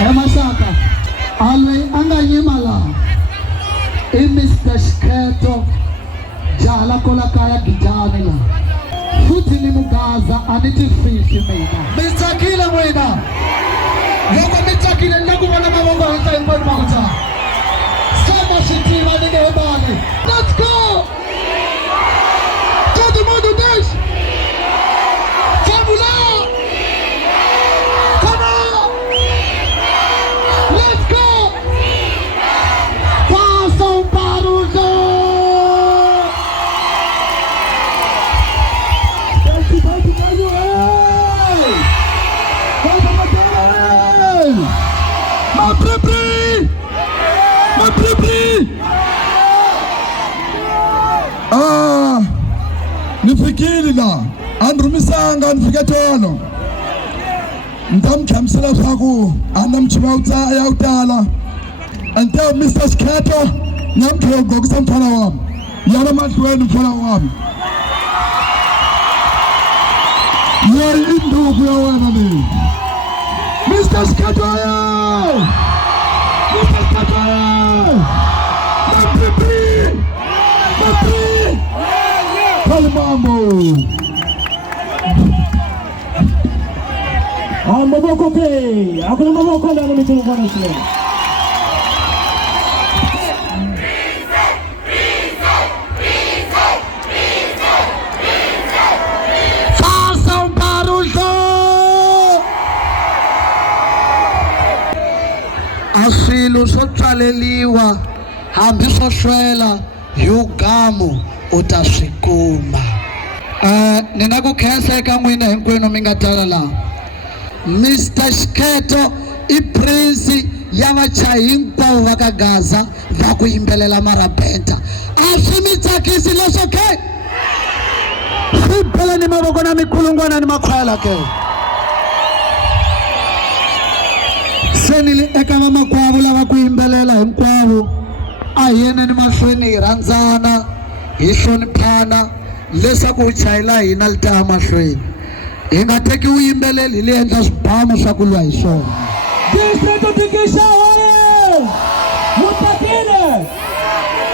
Emashaka alwe anganyimala Mr. Shiketo jala kola kaya kijana futhi ni mugaza aniti fishi mina mitakile mwina yoko mitakile nakubona mabongo hita imponi makuta sama shitima nige hebane. Let's go todo mundo dance Fabula come on let's go passa Parujo nifikiri la andrumisanga nifike tono ndamkhamsela swaku anamchima utsaya utala ante Mr. Shiketo namthogo kusamfana wami yana madlweni mfana wami yey induku yawana le Mr. Shiketo Mr. Shiketo Mapipi Mambo Maboko ke hakuna maboko ndani mitungu kwa nasi Faça barulho asilo sotsaleliwa hambi soshwela yugamu utaswikuma ninakukhensa eka n'wina hinkwenu mi nga tala la Mr. Shiketo I prince ya vachayi hinkwavo va ka Gaza va ku yimbelela marabenta a swi mi tsakisi leswo ke swi bela ni mavoko na mikhulungwana ni makhwela ke se ni le eka vamakwavo lava ku yimbelela hinkwavo a hi yeneni mahlweni hi rhandzana hi hloniphana leswaku u chayela hina lita mahlweni hi nga teki uyimbeleli hi le endla swibamu swa ku lwa hi swona Distrito tikisha wale mutakile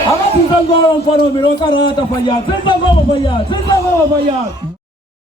ama tinzangwa mfano miroka rata fanya tinzangwa fanya